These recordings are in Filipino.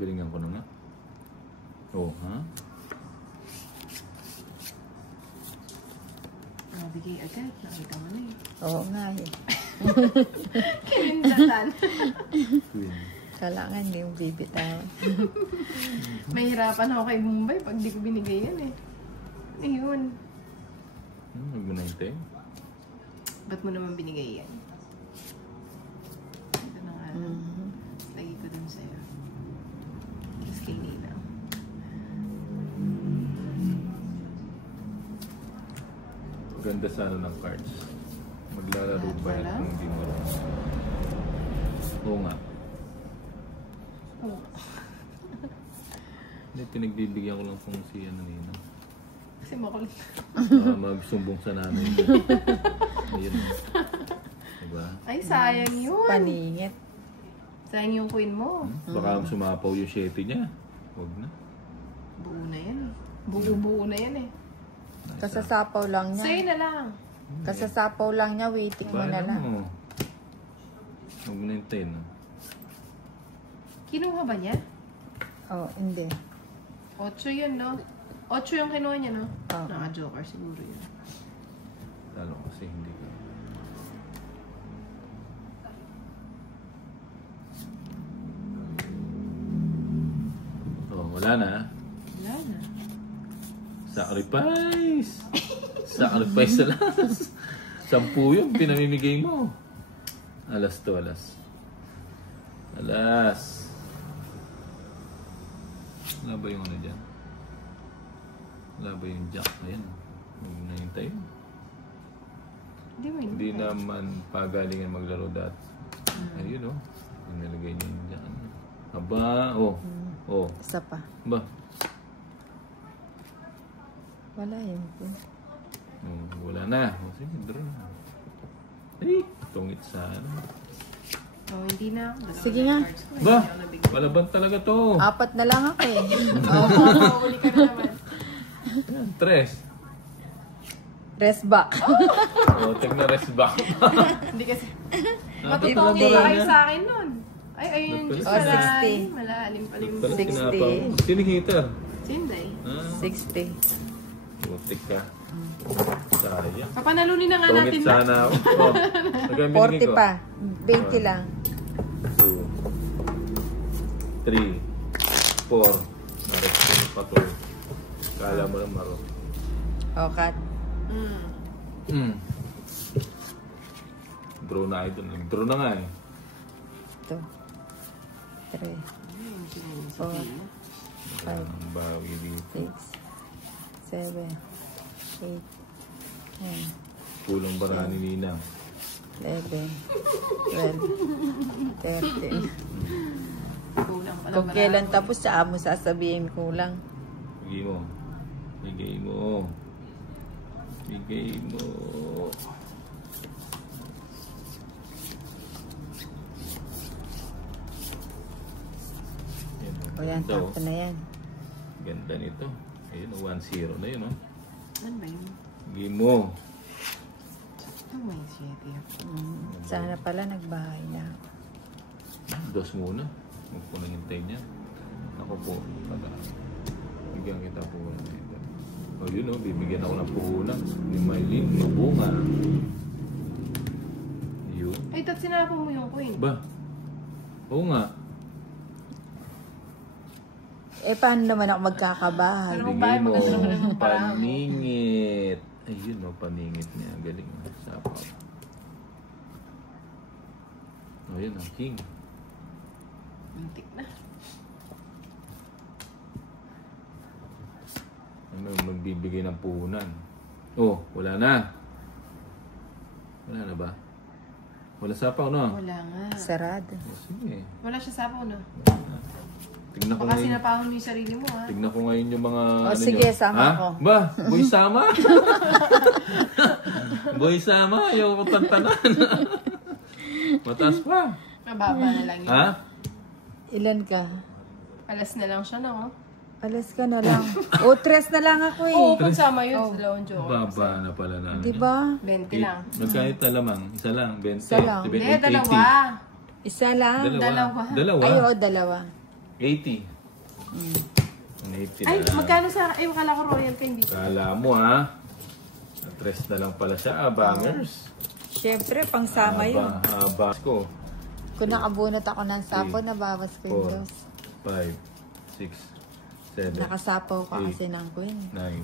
Galingan ko na nga. Oh, ha? Bigay agad. Nakita mo na eh. Oo nga eh. Kinindatan. Kailangan hindi yung bibitaw. Mahirapan ako kay Bombay pag di ko binigay yan eh. Ayun. Huwag mo na hintay. Ba't mo naman binigay yan? Ito na nga. Lagi ko dun sa'yo. Tapos kay Nina. Ganda sana ng cards. Maglalaro ba yan kung hindi mo rin? Oo nga. Oo. Hindi, pinagbibigyan ko lang kung si ano nila. Kasi makulit. Magsumbong sa nanay. Ayun. Diba? Ay, sayang yun. Paningit. Sayang yung queen mo. Baka sumapaw yung 7 niya. Huwag na. Buo na yan eh. Buo-buo na yan eh. Kasasapaw lang niya. Sa'yo na lang. Kasasapaw lang niya, waiting mo na lang. Huwag mo na hintayin. Kinuha ba niya? Oh, hindi. 8 yun, no? 8 yung kinuha niya, no? Oo. Naka-joker siguro yun. Talo kasi hindi ka. Oh, wala na. Wala na. Sacrifice! Sacrifice sa last. 10 yung pinamimigay mo. Alas to, alas. Alas. Wala ba yung ano dyan? Wala ba yung jack? Ayan. Huwag na hintayin. Hindi naman pagalingan maglaro dati. Ayun o. Nilagay niyo yung jack. Aba, oh. Oh. Isa pa. Ba? Wala yun. Wala na. O sige, draw na. Ay, tungit sana. Oh, hindi na. Sige nga. Ba? Malaban talaga to. 4 na lang ako eh. Oo, uli ka na naman. 3. Rest back. O, tig na rest back. Hindi kasi. Dapat Matutuwa pala kayo na. sa akin nun. Ay, ayun yung Diyos Oh, malalim. 60. Malalim pala yung Pala 60. kinapaw. Sino heater? Sinday. 60. Putik ka. Sayang. Papanalunin na nga natin. Tungit sana ako. Oh, nagkang binigay 40 ko. pa. 20 lang. 2, 3, 4. Naresto pa to. Kala mo lang maro. O, cut. Draw na idol. Draw na nga eh. 2, 3, 4, 5, Ang bawi dito. 6, 7, 8, 9, Kulang barahan ni Nina. 11, 12, 13. Kulang pala. Kung kailan tapos, saan mo sasabihin kulang. Bigay mo. Bigay mo. Bigay mo. O yan, Ganda, oh. tapos na yan. Ganda nito. Ayun, 1-0 na yun, oh. Ano ba yun? Bigay mo. Ito may 7. Sana pala nagbahay na. 2 muna. Huwag ko nang hintay niya. Ako po. Bigyan kita po. O yun, oh. Bibigyan ako ng puhunan. Ni Mylene. Yung bunga. Yun. Ay, tat sinapo mo yung queen. Ba? Oo nga. Eh, paano naman ako magkakabahay? Ano Bigay mo. maganda naman ang parang mo. Paningit. Ayun, no, paningit niya. Galing. Sapaw. O yun, ang king. Muntik na. Ano, magbibigay ng puhunan. Oh, wala na. Wala na ba? Wala sapaw, no? Wala nga. Sarado. O, sige. Wala siya sapaw, no? Tignan ko Baka ngayon. sinapahon mo yung sarili mo, ha? Tignan ko ngayon yung mga... O, sige, nyo. sama Ha? ko. Ba? Boy, sama? Boy, sama? Ayaw ko tantanan. Mataas pa. Mababa na lang yun. Ha? Ilan ka? Alas na lang siya, no? Alas ka na lang. O, 3 na lang ako eh. Oo, pagsama yun. Dalawang joke. Baba na pala na. Diba? 20 lang. Magkahit na lamang. Isa lang. 20. Isa lang. Hindi, dalawa. Isa lang. Dalawa. Dalawa. Dalawa. Ay, oo, dalawa. 80. Mm. 80 Ay, na. magkano sa... Ay, makala ko royal ka, hindi. Kala mo ha. Atres na lang pala siya. Bangers. Siyempre, pangsama yun. Haba ko. Kung nakabunot ako ng sapo, nabawas ko yung 4, dos. 5, 6, 7, Nakasapaw ka 8, kasi ng queen. 9,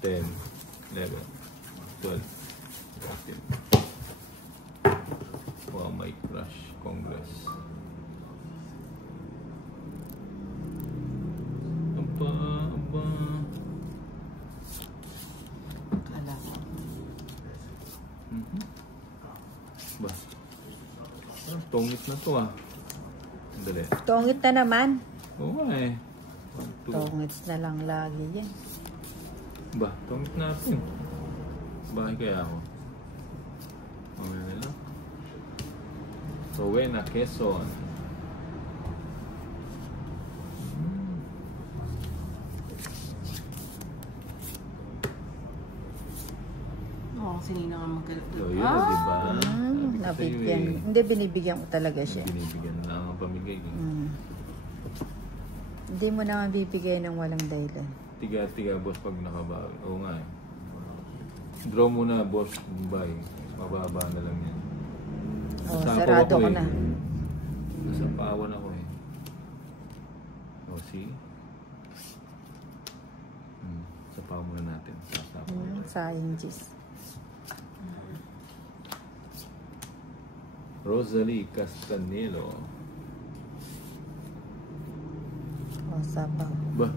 10, 11, 12, 13. Wow, my crush. Congress. Aba. Kala ko. Ba? Tongit na to ah. Dali. Tongit na naman. Oo nga eh. 1, 2. Tongits na lang lagi yan. Ba? Tongit natin. Bakit kaya ako? Mamaya na lang. Rowena, Quezon. Oo, kasi hindi na nga magkalat. So, yun na, diba? Sabi ko sa'yo Nabigyan. eh. Hindi, binibigyan ko talaga siya. Binibigyan na lang ang pamigay. Hindi mo naman bibigay ng walang dahilan. Tiga-tiga, boss, pag nakabawi. Oo nga eh. Draw muna, boss. Bye. Mababa na lang yan. Oh, Nasapaw sarado ako ko eh. na. Nasapawan ako eh. O, see? Sapaw muna natin. Sasapaw. Sayang, Jis. Rosalie Castanelo. Oh, sapaw. Ba?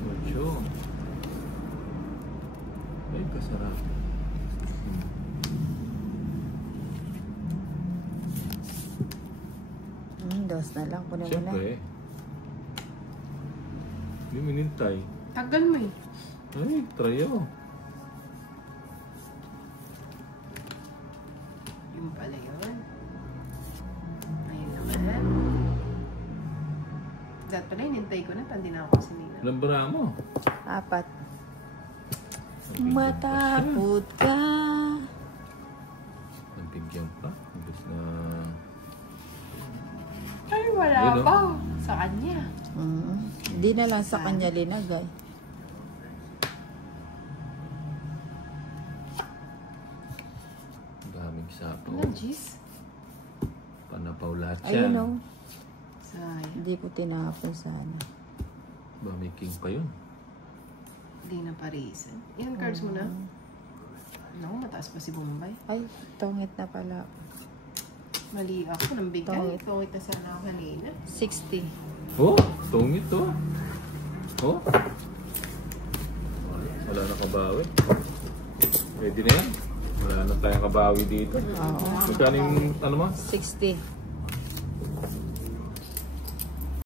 Mucho. Ay, kasarap. Dos na lang. Kunin mo na. Siyempre. Hindi minintay. Tagal mo eh. Ay, trayo. Yung pala yun. Ayun naman. Dahil pala, inintay ko na. Tandi na ako si Nina. Lambara mo. 4. Matapot ka. Nagbigyan pa. Ibig na... Ay, wala Yun, no? pa. Sa kanya. Hindi na lang sa kanya linagay. Daming sapaw. Ano, Jis? Panapaw lahat Ayun yan. o. Sayang. Hindi ko tinapon sana. Ba, may king pa yun. Hindi na parisan. Ilan cards mo na? No, mataas pa si Bombay. Ay, tongit na pala. Mali ako ng bigay. Tongit. Tongit na sana ako kanina. 60. Oh, tungit to. Oh. Wala na kabawi. Pwede na yan. Wala na tayong kabawi dito. Oo. Magkano yung, ano mo? 60.